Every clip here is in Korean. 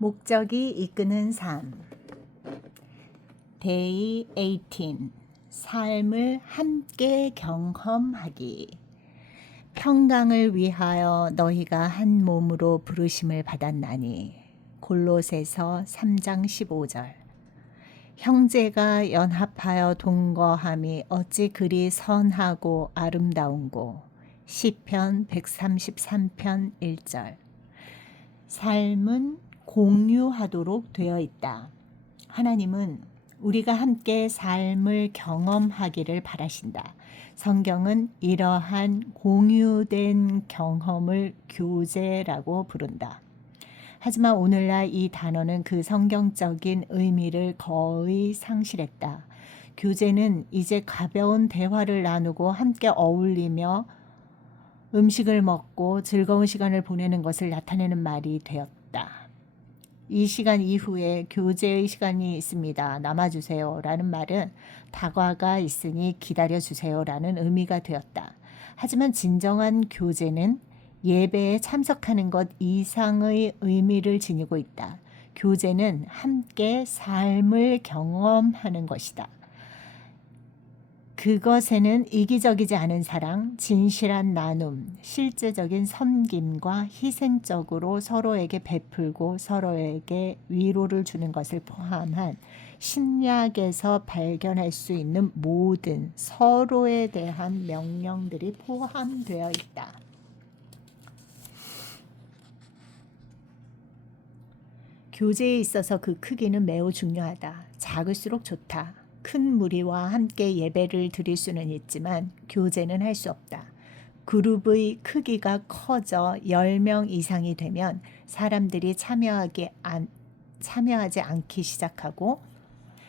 목적이 이끄는 삶. Day 18. 삶을 함께 경험하기. 평강을 위하여 너희가 한 몸으로 부르심을 받았나니. 골로새서 3장 15절. 형제가 연합하여 동거함이 어찌 그리 선하고 아름다운고. 시편 133편 1절. 삶은 공유하도록 되어 있다. 하나님은 우리가 함께 삶을 경험하기를 바라신다. 성경은 이러한 공유된 경험을 교제라고 부른다. 하지만 오늘날 이 단어는 그 성경적인 의미를 거의 상실했다. 교제는 이제 가벼운 대화를 나누고 함께 어울리며 음식을 먹고 즐거운 시간을 보내는 것을 나타내는 말이 되었다. 이 시간 이후에 교제의 시간이 있습니다. 남아주세요 라는 말은 다가가 있으니 기다려주세요 라는 의미가 되었다. 하지만 진정한 교제는 예배에 참석하는 것 이상의 의미를 지니고 있다. 교제는 함께 삶을 경험하는 것이다. 그것에는 이기적이지 않은 사랑, 진실한 나눔, 실제적인 섬김과 희생적으로 서로에게 베풀고 서로에게 위로를 주는 것을 포함한 신약에서 발견할 수 있는 모든 서로에 대한 명령들이 포함되어 있다. 교제에 있어서 그 크기는 매우 중요하다. 작을수록 좋다. 큰 무리와 함께 예배를 드릴 수는 있지만 교제는 할 수 없다. 그룹의 크기가 커져 10명 이상이 되면 사람들이 참여하지 않기 시작하고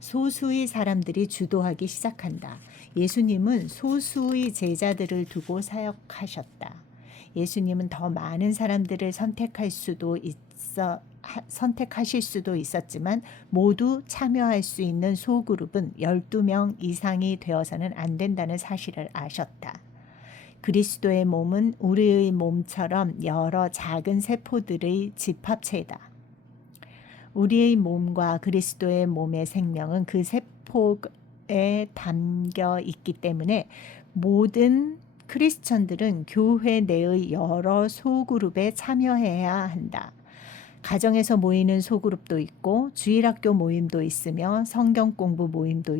소수의 사람들이 주도하기 시작한다. 예수님은 소수의 제자들을 두고 사역하셨다. 예수님은 더 많은 사람들을 선택하실 수도 있었지만 모두 참여할 수 있는 소그룹은 12명 이상이 되어서는 안 된다는 사실을 아셨다. 그리스도의 몸은 우리의 몸처럼 여러 작은 세포들의 집합체이다. 우리의 몸과 그리스도의 몸의 생명은 그 세포에 담겨 있기 때문에 모든 크리스천들은 교회 내의 여러 소그룹에 참여해야 한다. 가정에서 모이는 소그룹도 있고 주일학교 모임도 있으며 성경 공부 모임도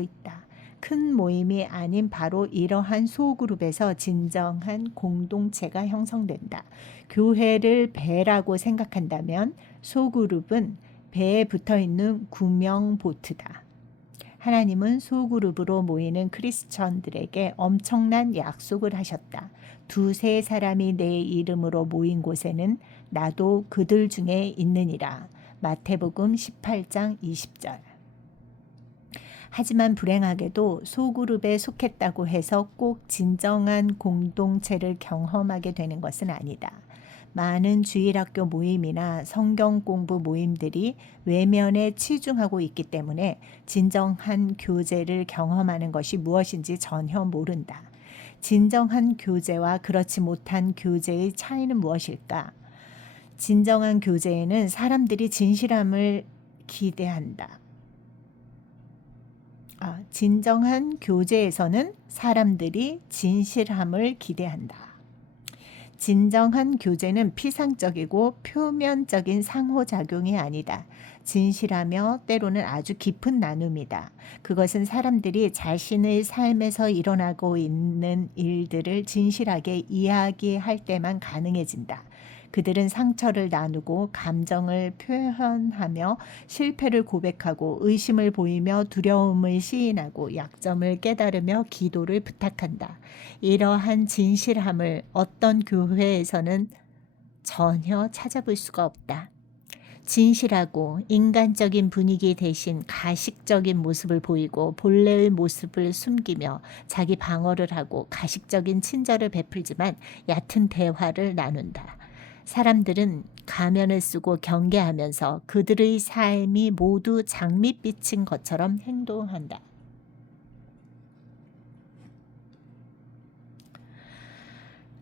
있다. 큰 모임이 아닌 바로 이러한 소그룹에서 진정한 공동체가 형성된다. 교회를 배라고 생각한다면 소그룹은 배에 붙어있는 구명보트다. 하나님은 소그룹으로 모이는 크리스천들에게 엄청난 약속을 하셨다. 2-3 사람이 내 이름으로 모인 곳에는 나도 그들 중에 있느니라. 마태복음 18장 20절. 하지만 불행하게도 소그룹에 속했다고 해서 꼭 진정한 공동체를 경험하게 되는 것은 아니다. 많은 주일학교 모임이나 성경 공부 모임들이 외면에 치중하고 있기 때문에 진정한 교제를 경험하는 것이 무엇인지 전혀 모른다. 진정한 교제와 그렇지 못한 교제의 차이는 무엇일까? 진정한 교제에는 사람들이 진실함을 기대한다. 진정한 교제에서는 사람들이 진실함을 기대한다. 진정한 교제는 피상적이고 표면적인 상호작용이 아니다. 진실하며 때로는 아주 깊은 나눔이다. 그것은 사람들이 자신의 삶에서 일어나고 있는 일들을 진실하게 이야기할 때만 가능해진다. 그들은 상처를 나누고 감정을 표현하며 실패를 고백하고 의심을 보이며 두려움을 시인하고 약점을 깨달으며 기도를 부탁한다. 이러한 진실함을 어떤 교회에서는 전혀 찾아볼 수가 없다. 진실하고 인간적인 분위기 대신 가식적인 모습을 보이고 본래의 모습을 숨기며 자기 방어를 하고 가식적인 친절을 베풀지만 얕은 대화를 나눈다. 사람들은 가면을 쓰고 경계하면서 그들의 삶이 모두 장밋빛인 것처럼 행동한다.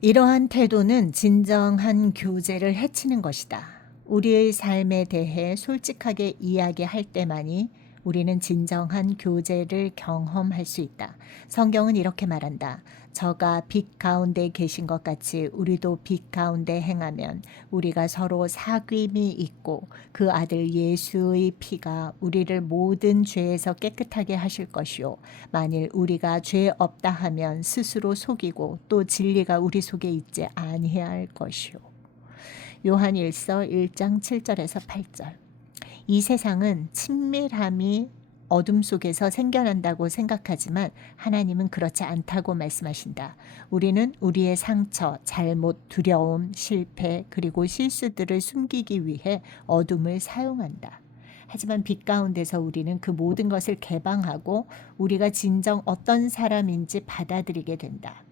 이러한 태도는 진정한 교제를 해치는 것이다. 우리의 삶에 대해 솔직하게 이야기할 때만이 우리는 진정한 교제를 경험할 수 있다. 성경은 이렇게 말한다. 저가 빛 가운데 계신 것 같이 우리도 빛 가운데 행하면 우리가 서로 사귐이 있고 그 아들 예수의 피가 우리를 모든 죄에서 깨끗하게 하실 것이요. 만일 우리가 죄 없다 하면 스스로 속이고 또 진리가 우리 속에 있지 아니할 것이요. 요한일서 1장 7절에서 8절. 이 세상은 친밀함이 어둠 속에서 생겨난다고 생각하지만 하나님은 그렇지 않다고 말씀하신다. 우리는 우리의 상처, 잘못, 두려움, 실패, 그리고 실수들을 숨기기 위해 어둠을 사용한다. 하지만 빛 가운데서 우리는 그 모든 것을 개방하고 우리가 진정 어떤 사람인지 받아들이게 된다.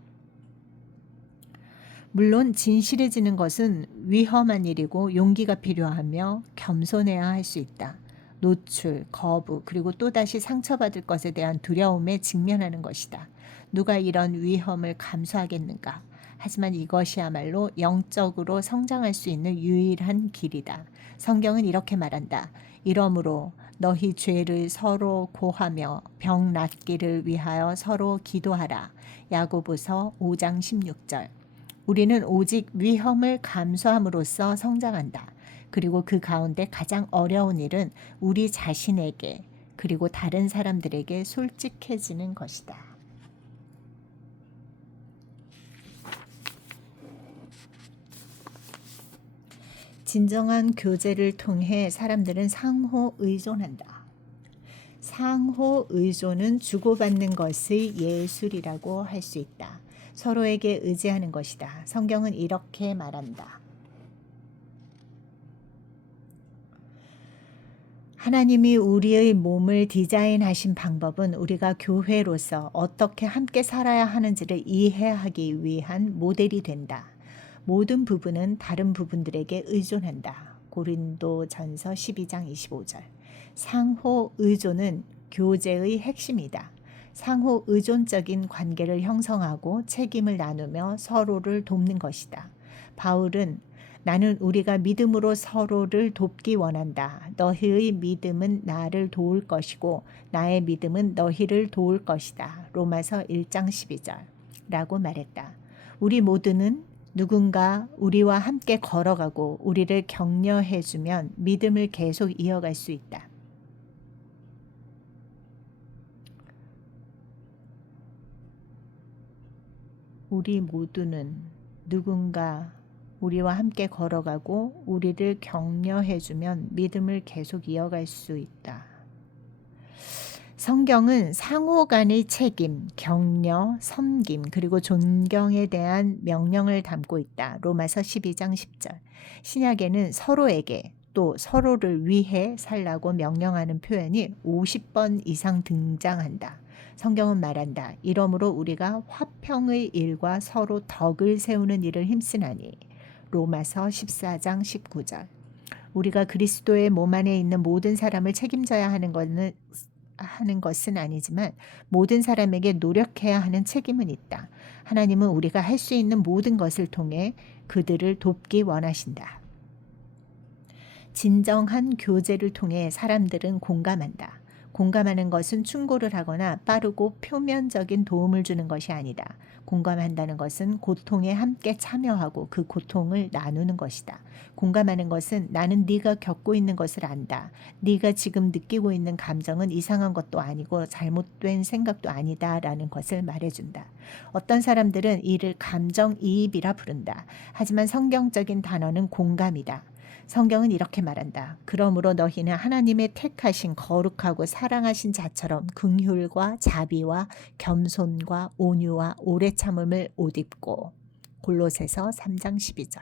물론 진실해지는 것은 위험한 일이고 용기가 필요하며 겸손해야 할 수 있다. 노출, 거부, 그리고 또다시 상처받을 것에 대한 두려움에 직면하는 것이다. 누가 이런 위험을 감수하겠는가? 하지만 이것이야말로 영적으로 성장할 수 있는 유일한 길이다. 성경은 이렇게 말한다. 이러므로 너희 죄를 서로 고하며 병 낫기를 위하여 서로 기도하라. 야고보서 5장 16절. 우리는 오직 위험을 감수함으로써 성장한다. 그리고 그 가운데 가장 어려운 일은 우리 자신에게 그리고 다른 사람들에게 솔직해지는 것이다. 진정한 교제를 통해 사람들은 상호 의존한다. 상호 의존은 주고받는 것의 예술이라고 할 수 있다. 서로에게 의지하는 것이다. 성경은 이렇게 말한다. 하나님이 우리의 몸을 디자인하신 방법은 우리가 교회로서 어떻게 함께 살아야 하는지를 이해하기 위한 모델이 된다. 모든 부분은 다른 부분들에게 의존한다. 고린도전서 12장 25절. 상호 의존은 교제의 핵심이다. 상호 의존적인 관계를 형성하고 책임을 나누며 서로를 돕는 것이다. 바울은 나는 우리가 믿음으로 서로를 돕기 원한다. 너희의 믿음은 나를 도울 것이고 나의 믿음은 너희를 도울 것이다. 로마서 1장 12절 라고 말했다. 우리 모두는 누군가 우리와 함께 걸어가고 우리를 격려해주면 믿음을 계속 이어갈 수 있다. 우리 모두는 누군가 우리와 함께 걸어가고 우리를 격려해주면 믿음을 계속 이어갈 수 있다. 성경은 상호 간의 책임, 격려, 섬김, 그리고 존경에 대한 명령을 담고 있다. 로마서 12장 10절. 신약에는 서로에게 또 서로를 위해 살라고 명령하는 표현이 50번 이상 등장한다. 성경은 말한다. 이러므로 우리가 화평의 일과 서로 덕을 세우는 일을 힘쓰나니. 로마서 14장 19절. 우리가 그리스도의 몸 안에 있는 모든 사람을 책임져야 하는 것은 아니지만 모든 사람에게 노력해야 하는 책임은 있다. 하나님은 우리가 할 수 있는 모든 것을 통해 그들을 돕기 원하신다. 진정한 교제를 통해 사람들은 공감한다. 공감하는 것은 충고를 하거나 빠르고 표면적인 도움을 주는 것이 아니다. 공감한다는 것은 고통에 함께 참여하고 그 고통을 나누는 것이다. 공감하는 것은 나는 네가 겪고 있는 것을 안다. 네가 지금 느끼고 있는 감정은 이상한 것도 아니고 잘못된 생각도 아니다 라는 것을 말해준다. 어떤 사람들은 이를 감정이입이라 부른다. 하지만 성경적인 단어는 공감이다. 성경은 이렇게 말한다. 그러므로 너희는 하나님의 택하신 거룩하고 사랑하신 자처럼 긍휼과 자비와 겸손과 온유와 오래 참음을 옷 입고. 골로새서 3장 12절.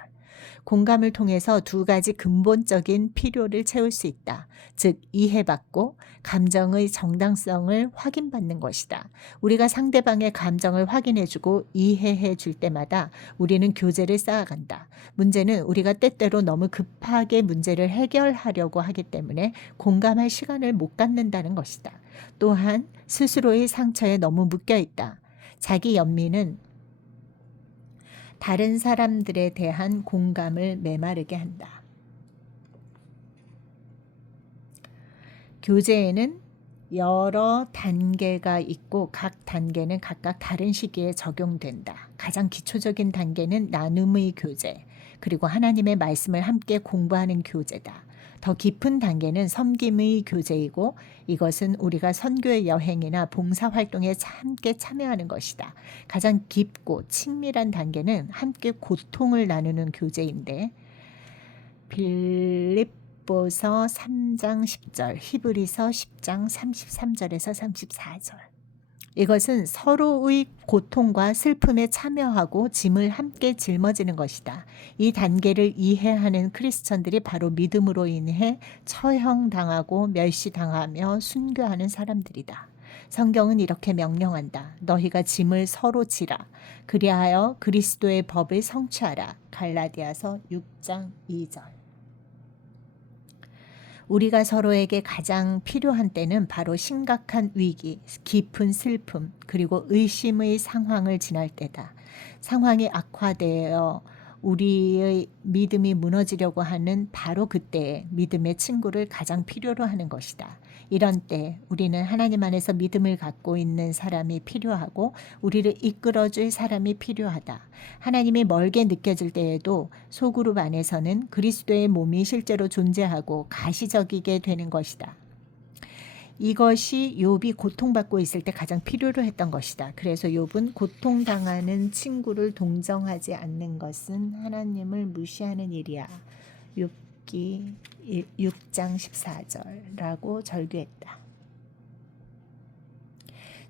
공감을 통해서 두 가지 근본적인 필요를 채울 수 있다. 즉 이해받고 감정의 정당성을 확인받는 것이다. 우리가 상대방의 감정을 확인해주고 이해해 줄 때마다 우리는 교제를 쌓아간다. 문제는 우리가 때때로 너무 급하게 문제를 해결하려고 하기 때문에 공감할 시간을 못 갖는다는 것이다. 또한 스스로의 상처에 너무 묶여있다. 자기 연민은 다른 사람들에 대한 공감을 메마르게 한다. 교제에는 여러 단계가 있고 각 단계는 각각 다른 시기에 적용된다. 가장 기초적인 단계는 나눔의 교제, 그리고 하나님의 말씀을 함께 공부하는 교제다. 더 깊은 단계는 섬김의 교제이고 이것은 우리가 선교의 여행이나 봉사활동에 함께 참여하는 것이다. 가장 깊고 친밀한 단계는 함께 고통을 나누는 교제인데 빌립보서 3장 10절, 히브리서 10장 33절에서 34절. 이것은 서로의 고통과 슬픔에 참여하고 짐을 함께 짊어지는 것이다. 이 단계를 이해하는 크리스천들이 바로 믿음으로 인해 처형당하고 멸시당하며 순교하는 사람들이다. 성경은 이렇게 명령한다. 너희가 짐을 서로 지라. 그리하여 그리스도의 법을 성취하라. 갈라디아서 6장 2절. 우리가 서로에게 가장 필요한 때는 바로 심각한 위기, 깊은 슬픔, 그리고 의심의 상황을 지날 때다. 상황이 악화되어 우리의 믿음이 무너지려고 하는 바로 그때에 믿음의 친구를 가장 필요로 하는 것이다. 이런 때 우리는 하나님 안에서 믿음을 갖고 있는 사람이 필요하고 우리를 이끌어줄 사람이 필요하다. 하나님이 멀게 느껴질 때에도 소그룹 안에서는 그리스도의 몸이 실제로 존재하고 가시적이게 되는 것이다. 이것이 욥이 고통받고 있을 때 가장 필요로 했던 것이다. 그래서 욥은 고통당하는 친구를 동정하지 않는 것은 하나님을 무시하는 일이야. 욥기 6장 14절라고 절규했다.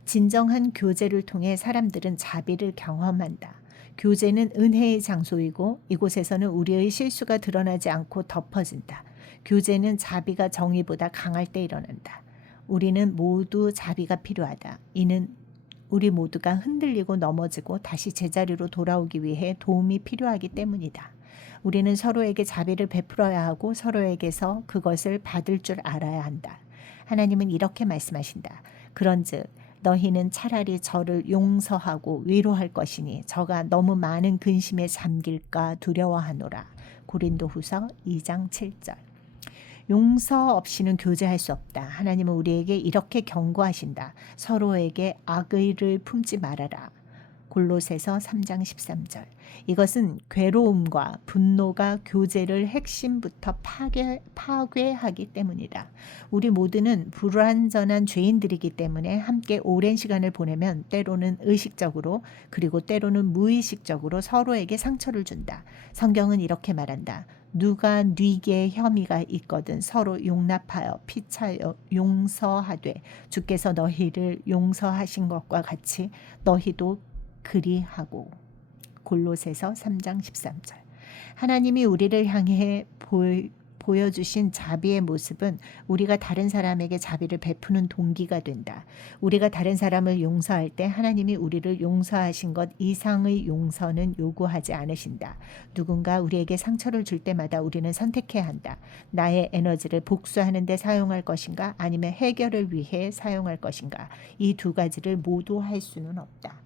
진정한 교제를 통해 사람들은 자비를 경험한다. 교제는 은혜의 장소이고 이곳에서는 우리의 실수가 드러나지 않고 덮어진다. 교제는 자비가 정의보다 강할 때 일어난다. 우리는 모두 자비가 필요하다. 이는 우리 모두가 흔들리고 넘어지고 다시 제자리로 돌아오기 위해 도움이 필요하기 때문이다. 우리는 서로에게 자비를 베풀어야 하고 서로에게서 그것을 받을 줄 알아야 한다. 하나님은 이렇게 말씀하신다. 그런즉 너희는 차라리 저를 용서하고 위로할 것이니 저가 너무 많은 근심에 잠길까 두려워하노라. 고린도후서 2장 7절. 용서 없이는 교제할 수 없다. 하나님은 우리에게 이렇게 경고하신다. 서로에게 악의를 품지 말아라. 골로새서 3장 13절. 이것은 괴로움과 분노가 교제를 핵심부터 파괴하기 때문이다. 우리 모두는 불완전한 죄인들이기 때문에 함께 오랜 시간을 보내면 때로는 의식적으로 그리고 때로는 무의식적으로 서로에게 상처를 준다. 성경은 이렇게 말한다. 누가 네게 혐의가 있거든 서로 용납하여 피차여 용서하되 주께서 너희를 용서하신 것과 같이 너희도 그리하고. 골로새서 3장 13절. 하나님이 우리를 향해 보여주신 자비의 모습은 우리가 다른 사람에게 자비를 베푸는 동기가 된다. 우리가 다른 사람을 용서할 때 하나님이 우리를 용서하신 것 이상의 용서는 요구하지 않으신다. 누군가 우리에게 상처를 줄 때마다 우리는 선택해야 한다. 나의 에너지를 복수하는 데 사용할 것인가 아니면 해결을 위해 사용할 것인가. 이 두 가지를 모두 할 수는 없다.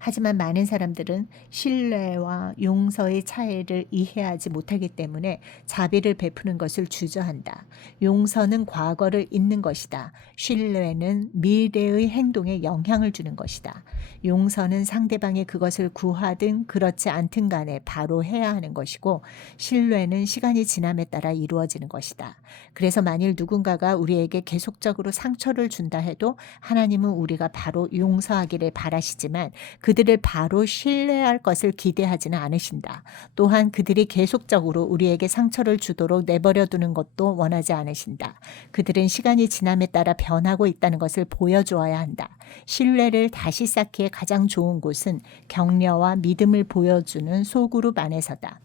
하지만 많은 사람들은 신뢰와 용서의 차이를 이해하지 못하기 때문에 자비를 베푸는 것을 주저한다. 용서는 과거를 잊는 것이다. 신뢰는 미래의 행동에 영향을 주는 것이다. 용서는 상대방이 그것을 구하든 그렇지 않든 간에 바로 해야 하는 것이고 신뢰는 시간이 지남에 따라 이루어지는 것이다. 그래서 만일 누군가가 우리에게 계속적으로 상처를 준다 해도 하나님은 우리가 바로 용서하기를 바라시지만 그들을 바로 신뢰할 것을 기대하지는 않으신다. 또한 그들이 계속적으로 우리에게 상처를 주도록 내버려 두는 것도 원하지 않으신다. 그들은 시간이 지남에 따라 변하고 있다는 것을 보여주어야 한다. 신뢰를 다시 쌓기에 가장 좋은 곳은 격려와 믿음을 보여주는 소그룹 안에서다.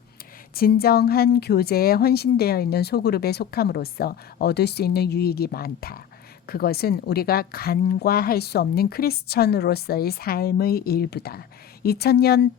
진정한 교제에 헌신되어 있는 소그룹에 속함으로써 얻을 수 있는 유익이 많다. 그것은 우리가 간과할 수 없는 크리스천으로서의 삶의 일부다. 2000년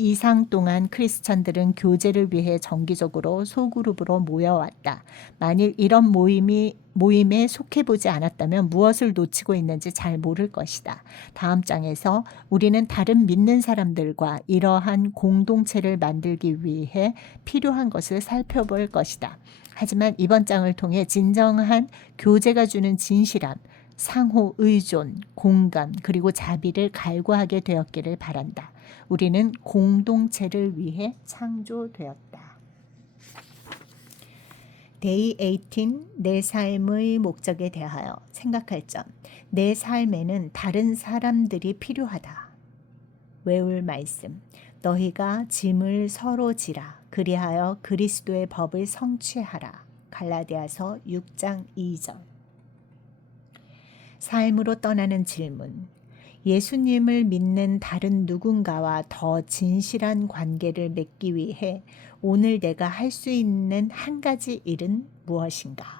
이상 동안 크리스천들은 교제를 위해 정기적으로 소그룹으로 모여왔다. 만일 이런 모임에 속해보지 않았다면 무엇을 놓치고 있는지 잘 모를 것이다. 다음 장에서 우리는 다른 믿는 사람들과 이러한 공동체를 만들기 위해 필요한 것을 살펴볼 것이다. 하지만 이번 장을 통해 진정한 교제가 주는 진실함, 상호 의존, 공감, 그리고 자비를 갈구하게 되었기를 바란다. 우리는 공동체를 위해 창조되었다. Day 18. 내 삶의 목적에 대하여 생각할 점. 내 삶에는 다른 사람들이 필요하다. 외울 말씀. 너희가 짐을 서로 지라. 그리하여 그리스도의 법을 성취하라. 갈라디아서 6장 2절. 삶으로 떠나는 질문. 예수님을 믿는 다른 누군가와 더 진실한 관계를 맺기 위해 오늘 내가 할 수 있는 한 가지 일은 무엇인가?